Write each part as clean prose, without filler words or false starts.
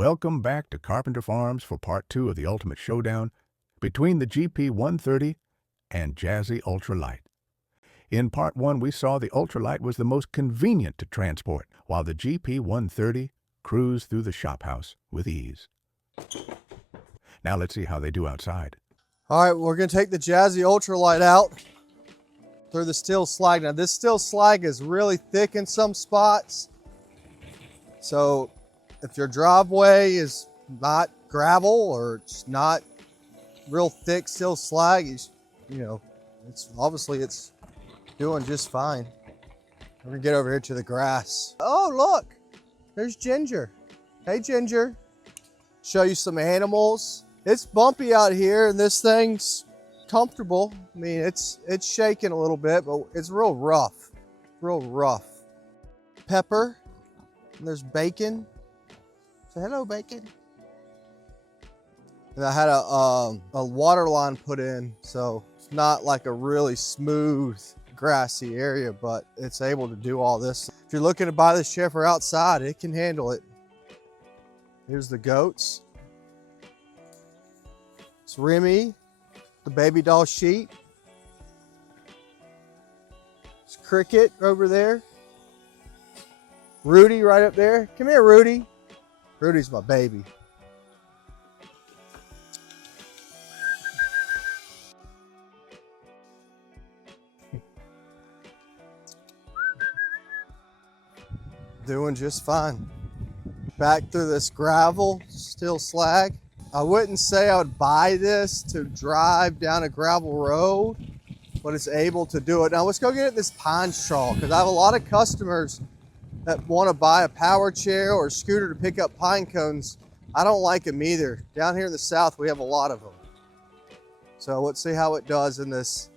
Welcome back to Carpenter Farms for part 2 of the ultimate showdown between the GP130 and Jazzy Ultra Light. In part 1, we saw the Ultra Light was the most convenient to transport, while the GP130 cruised through the shop house with ease. Now let's see how they do outside. All right, we're gonna take the Jazzy Ultra Light out through the steel slag. Now this steel slag is really thick in some spots. So if your driveway is not gravel or it's not real thick steel slag, it's obviously doing just fine. We're gonna get over here to the grass. Oh, look, there's Ginger. Hey, Ginger. Show you some animals. It's bumpy out here and this thing's comfortable. I mean, it's shaking a little bit, but it's real rough, Pepper, and there's Bacon. Say hello, Bacon. And I had a water line put in, so it's not like a really smooth grassy area, but it's able to do all this. If you're looking to buy this chair for outside, it can handle it. Here's the goats. It's Remy, the baby doll sheep. It's Cricket over there. Rudy right up there. Come here, Rudy. Rudy's my baby. Doing just fine. Back through this gravel, steel slag. I wouldn't say I would buy this to drive down a gravel road, but it's able to do it. Now let's go get this pine straw, because I have a lot of customers that want to buy a power chair or a scooter to pick up pine cones. I don't like them either. Down here in the South, we have a lot of them. So let's see how it does in this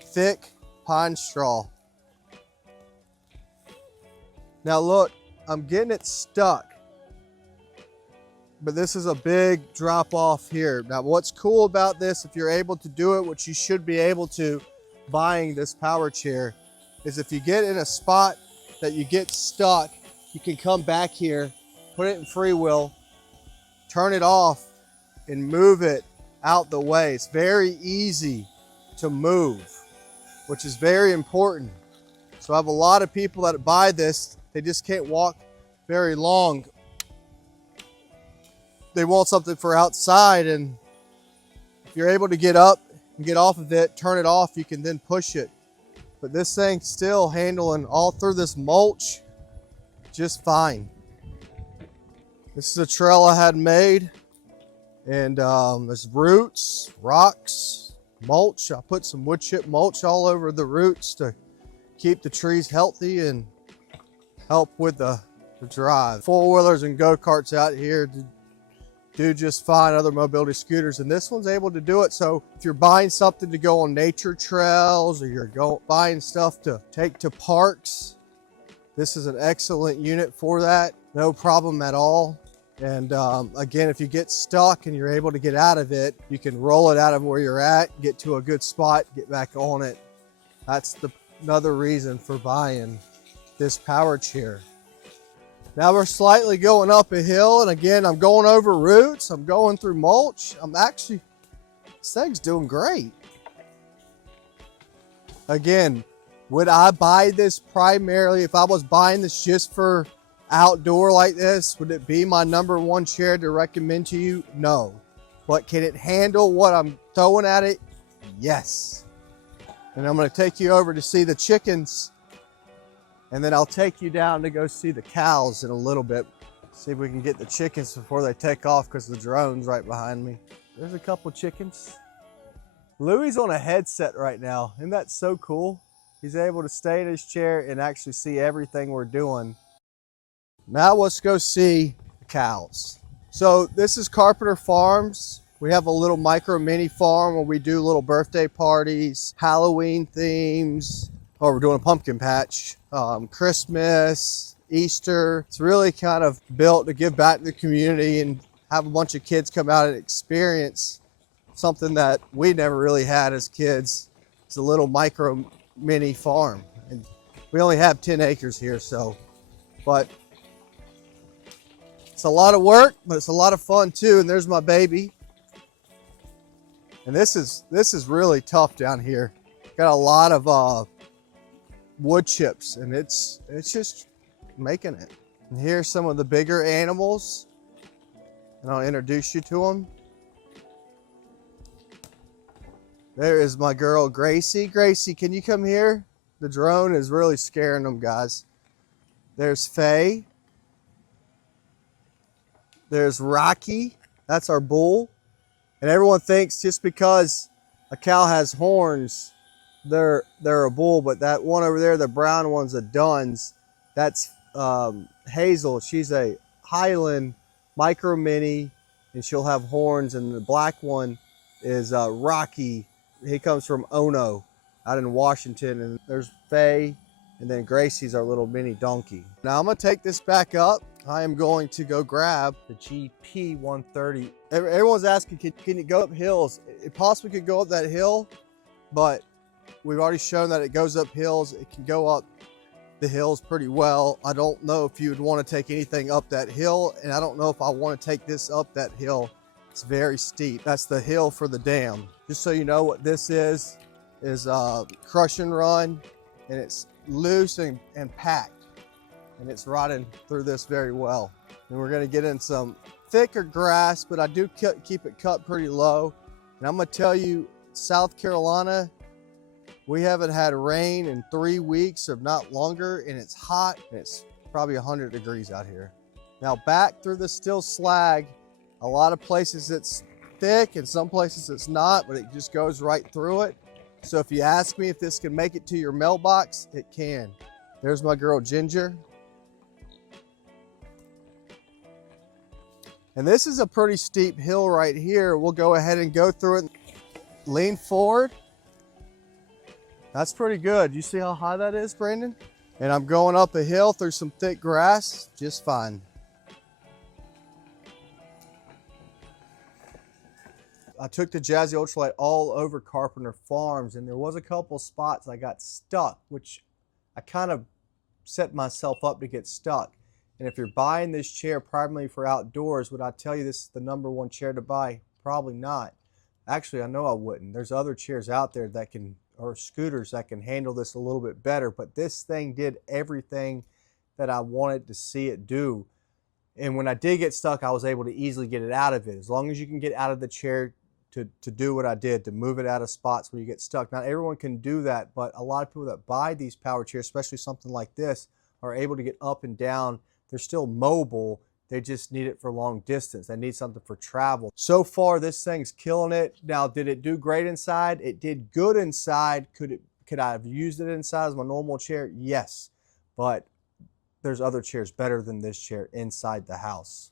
thick pine straw. Now look, I'm getting it stuck, but this is a big drop off here. Now what's cool about this, if you're able to do it, which you should be able to buying this power chair, is if you get in a spot that you get stuck, you can come back here, put it in freewheel, turn it off, and move it out the way. It's very easy to move, which is very important. So I have a lot of people that buy this, they just can't walk very long. They want something for outside, and if you're able to get up and get off of it, turn it off, you can then push it. But this thing's still handling all through this mulch just fine. This is a trail I had made, and there's roots, rocks, mulch. I put some wood chip mulch all over the roots to keep the trees healthy and help with the drive. Four-wheelers and go-karts out here do just fine, other mobility scooters, and this one's able to do it. So if you're buying something to go on nature trails, or you're buying stuff to take to parks, this is an excellent unit for that. No problem at all. And again, if you get stuck and you're able to get out of it, you can roll it out of where you're at, get to a good spot, get back on it. That's another reason for buying this power chair. Now we're slightly going up a hill, and again, I'm going over roots, I'm going through mulch. This thing's doing great. Again, would I buy this primarily, if I was buying this just for outdoor like this, would it be my #1 chair to recommend to you? No. But can it handle what I'm throwing at it? Yes. And I'm gonna take you over to see the chickens, and then I'll take you down to go see the cows in a little bit. See if we can get the chickens before they take off, because the drone's right behind me. There's a couple chickens. Louie's on a headset right now. Isn't that so cool? He's able to stay in his chair and actually see everything we're doing. Now let's go see the cows. So this is Carpenter Farms. We have a little micro mini farm where we do little birthday parties, Halloween themes. Oh, we're doing a pumpkin patch, Christmas, Easter. It's really kind of built to give back to the community and have a bunch of kids come out and experience something that we never really had as kids. It's a little micro mini farm. And we only have 10 acres here, so, but It's a lot of work, but it's a lot of fun too. And there's my baby. And this is really tough down here. Got a lot of wood chips, and it's just making it. And here's some of the bigger animals, and I'll introduce you to them. There is my girl Gracie. Gracie, can you come here? The drone is really scaring them, guys. There's Faye. There's Rocky. That's our bull. And everyone thinks just because a cow has horns, they're a bull, but that one over there, the brown one's a Duns. That's Hazel. She's a Highland micro mini, and she'll have horns. And the black one is Rocky. He comes from Ono out in Washington. And there's Faye, and then Gracie's our little mini donkey. Now I'm gonna take this back up. I am going to go grab the GP130. Everyone's asking, can it go up hills? It possibly could go up that hill, but we've already shown that it goes up hills. It can go up the hills pretty well. I don't know if you would want to take anything up that hill, and I don't know if I want to take this up that hill. It's very steep. That's the hill for the dam. Just so you know what this is crush and run, and it's loose and packed, and it's rotting through this very well. And we're gonna get in some thicker grass, but I do keep it cut pretty low. And I'm gonna tell you, South Carolina, we haven't had rain in 3 weeks, if not longer, and it's hot, and it's probably 100 degrees out here. Now back through the still slag, a lot of places it's thick and some places it's not, but it just goes right through it. So if you ask me if this can make it to your mailbox, it can. There's my girl Ginger. And this is a pretty steep hill right here. We'll go ahead and go through it. Lean forward. That's pretty good. You see how high that is, Brandon? And I'm going up a hill through some thick grass, just fine. I took the Jazzy Ultra Light all over Carpenter Farms, and there was a couple spots I got stuck, which I kind of set myself up to get stuck. And if you're buying this chair primarily for outdoors, would I tell you this is the #1 chair to buy? Probably not. Actually, I know I wouldn't. There's other chairs out there that can, or scooters that can handle this a little bit better, but this thing did everything that I wanted to see it do. And when I did get stuck, I was able to easily get it out of it. As long as you can get out of the chair to do what I did, to move it out of spots where you get stuck. Not everyone can do that, but a lot of people that buy these power chairs, especially something like this, are able to get up and down. They're still mobile. They just need it for long distance. They need something for travel. So far, this thing's killing it. Now, did it do great inside? It did good inside. Could I have used it inside as my normal chair? Yes, but there's other chairs better than this chair inside the house.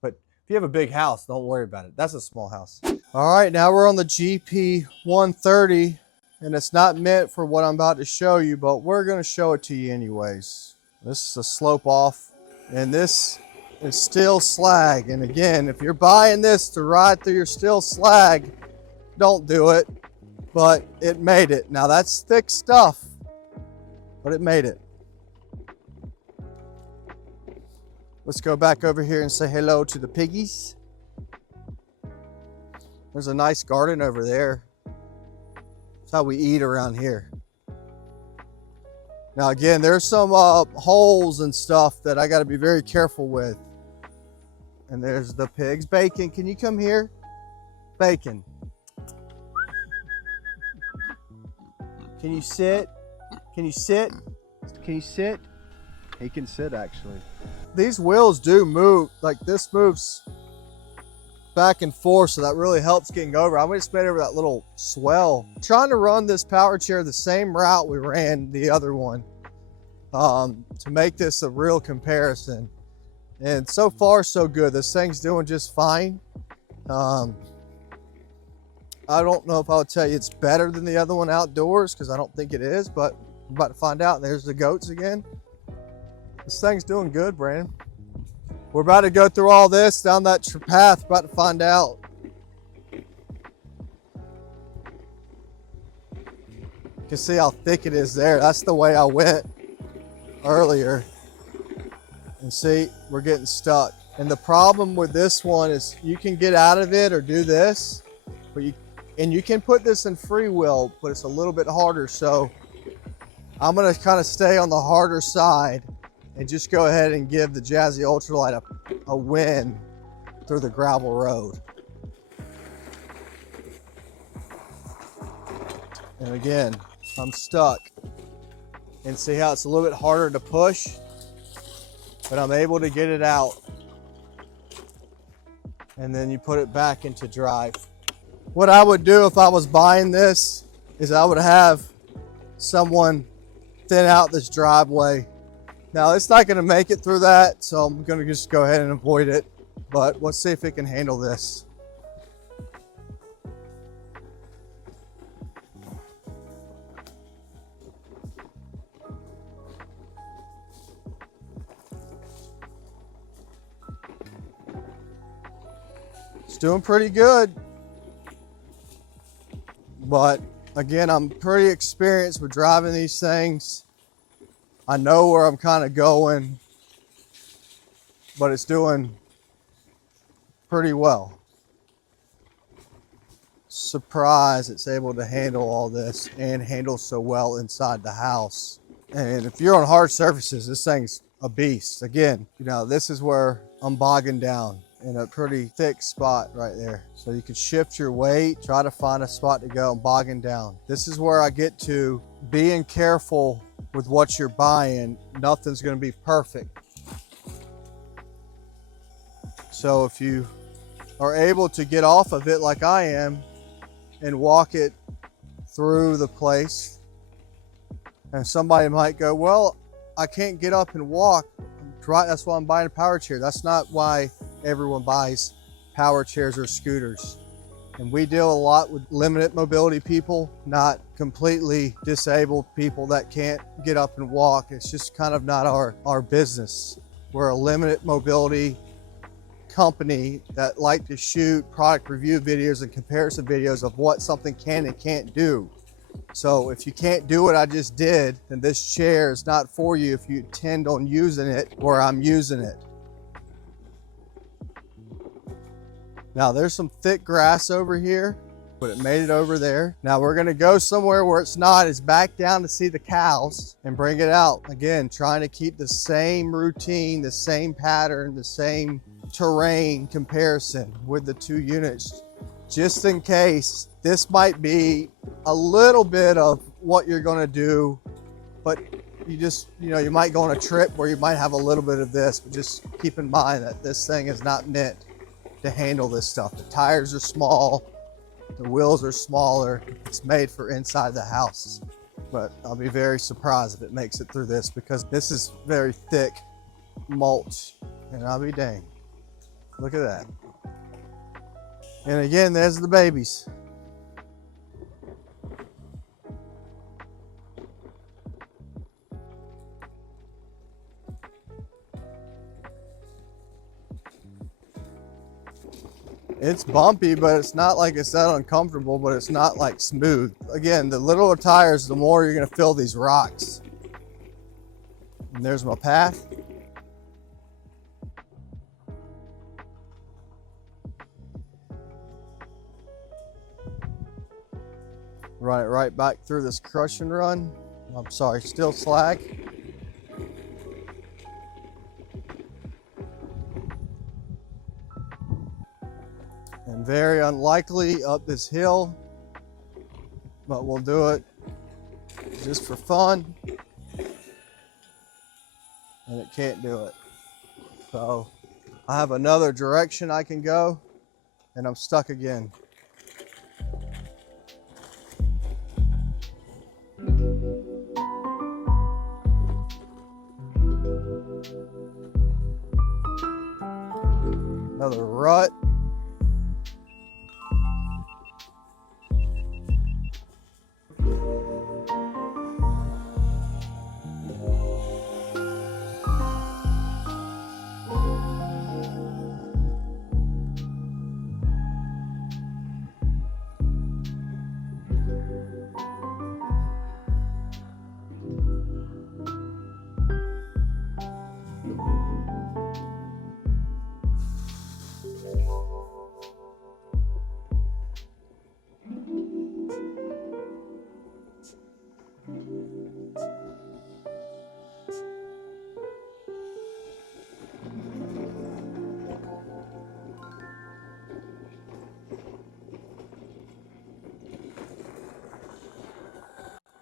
But if you have a big house, don't worry about it. That's a small house. All right, now we're on the GP130, and it's not meant for what I'm about to show you, but we're gonna show it to you anyways. This is a slope off, and this is still slag. And again, if you're buying this to ride through your still slag, don't do it, but it made it. Now that's thick stuff, but it made it. Let's go back over here and say hello to the piggies. There's a nice garden over there. That's how we eat around here. Now again, there's some holes and stuff that I got to be very careful with. And there's the pigs. Bacon, can you come here? Bacon. Can you sit? Can you sit? Can you sit? He can sit actually. These wheels do move, like this moves back and forth, so that really helps getting over. I'm just made over that little swell. I'm trying to run this power chair the same route we ran the other one to make this a real comparison. And so far, so good. This thing's doing just fine. I don't know if I would tell you it's better than the other one outdoors, because I don't think it is, but I'm about to find out. And there's the goats again. This thing's doing good, Brandon. We're about to go through all this down that path, about to find out. You can see how thick it is there. That's the way I went earlier. And see, we're getting stuck. And the problem with this one is you can get out of it or do this, but you can put this in free wheel, but it's a little bit harder. So I'm gonna kind of stay on the harder side and just go ahead and give the Jazzy Ultra Light a win through the gravel road. And again, I'm stuck. And see how it's a little bit harder to push, but I'm able to get it out. And then you put it back into drive. What I would do if I was buying this is I would have someone thin out this driveway. Now it's not gonna make it through that, so I'm gonna just go ahead and avoid it, but let's see if it can handle this. It's doing pretty good, but again, I'm pretty experienced with driving these things. I know where I'm kind of going, but it's doing pretty well. Surprised it's able to handle all this and handle so well inside the house. And if you're on hard surfaces, this thing's a beast. Again, you know, this is where I'm bogging down in a pretty thick spot right there. So you can shift your weight, try to find a spot to go and bogging down. This is where I get to being careful with what you're buying. Nothing's gonna be perfect. So if you are able to get off of it like I am and walk it through the place, and somebody might go, well, I can't get up and walk. That's why I'm buying a power chair. That's not why everyone buys power chairs or scooters. And we deal a lot with limited mobility people, not completely disabled people that can't get up and walk. It's just kind of not our business. We're a limited mobility company that like to shoot product review videos and comparison videos of what something can and can't do. So if you can't do what I just did, then this chair is not for you if you intend on using it where I'm using it. Now there's some thick grass over here, but it made it over there. Now we're gonna go somewhere where it's not. It's back down to see the cows and bring it out. Again, trying to keep the same routine, the same pattern, the same terrain comparison with the two units, just in case. This might be a little bit of what you're gonna do, but you might go on a trip where you might have a little bit of this, but just keep in mind that this thing is not meant to handle this stuff. The tires are small, the wheels are smaller. It's made for inside the house. But I'll be very surprised if it makes it through this, because this is very thick mulch, and I'll be dang. Look at that. And again, there's the babies. It's bumpy, but it's not like it's that uncomfortable, but it's not like smooth. Again, the littler tires, the more you're gonna feel these rocks. And there's my path. Run it right back through this crush and run. I'm sorry, still slag. And very unlikely up this hill, but we'll do it just for fun. And it can't do it. So I have another direction I can go, and I'm stuck again. Another rut.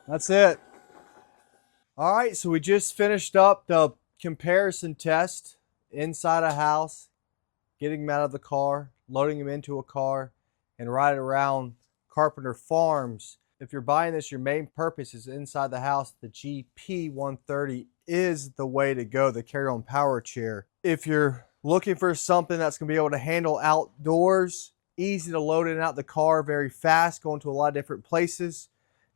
That's it. All right, so we just finished up the comparison test inside a house, getting them out of the car, loading them into a car, and riding around Carpenter Farms. If you're buying this, your main purpose is inside the house. The GP130 is the way to go, the CarryOn power chair. If you're looking for something that's going to be able to handle outdoors, easy to load in and out the car very fast, going to a lot of different places,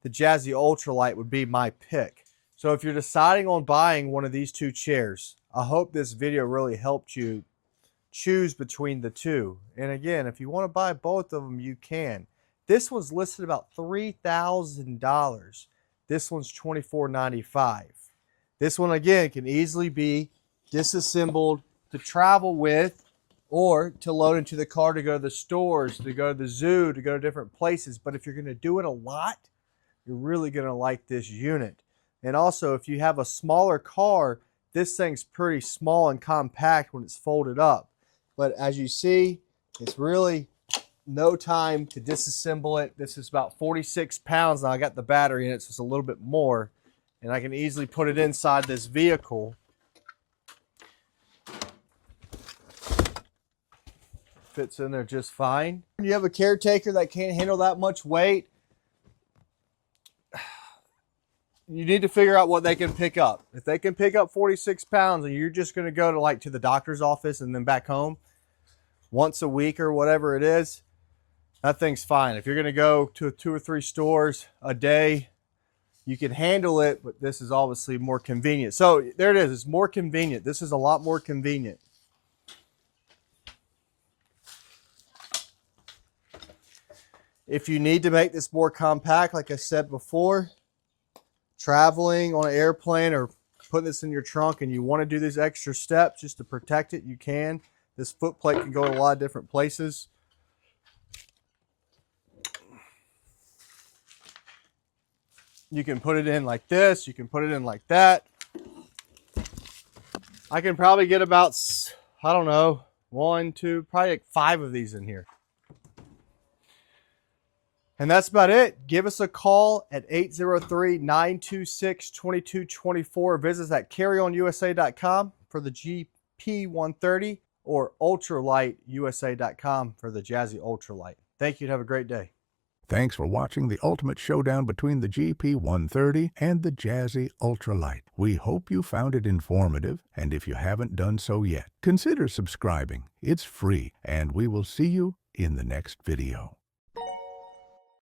the Jazzy Ultra Light would be my pick. So if you're deciding on buying one of these two chairs, I hope this video really helped you choose between the two. And again, if you want to buy both of them, you can. This one's listed about $3,000. This one's $2,495. This one, again, can easily be disassembled to travel with or to load into the car to go to the stores, to go to the zoo, to go to different places. But if you're going to do it a lot, you're really going to like this unit. And also, if you have a smaller car, this thing's pretty small and compact when it's folded up. But as you see, it's really no time to disassemble it. This is about 46 pounds. Now I got the battery in it, so it's a little bit more. And I can easily put it inside this vehicle. Fits in there just fine. You have a caretaker that can't handle that much weight, you need to figure out what they can pick up. If they can pick up 46 pounds and you're just going to go to the doctor's office and then back home once a week or whatever it is, that thing's fine. If you're going to go to 2 or 3 stores a day, you can handle it, but this is obviously more convenient. So there it is. It's more convenient. This is a lot more convenient. If you need to make this more compact, like I said before, traveling on an airplane or putting this in your trunk and you want to do these extra steps just to protect it, you can. This foot plate can go to a lot of different places. You can put it in like this. You can put it in like that. I can probably get about, I don't know, 1, 2, probably like 5 of these in here. And that's about it. Give us a call at 803-926-2224. Visit us at CarryOnUSA.com for the GP130 or UltraLightUSA.com for the Jazzy Ultra Light. Thank you and have a great day. Thanks for watching the ultimate showdown between the GP130 and the Jazzy Ultra Light. We hope you found it informative, and if you haven't done so yet, consider subscribing. It's free, and we will see you in the next video.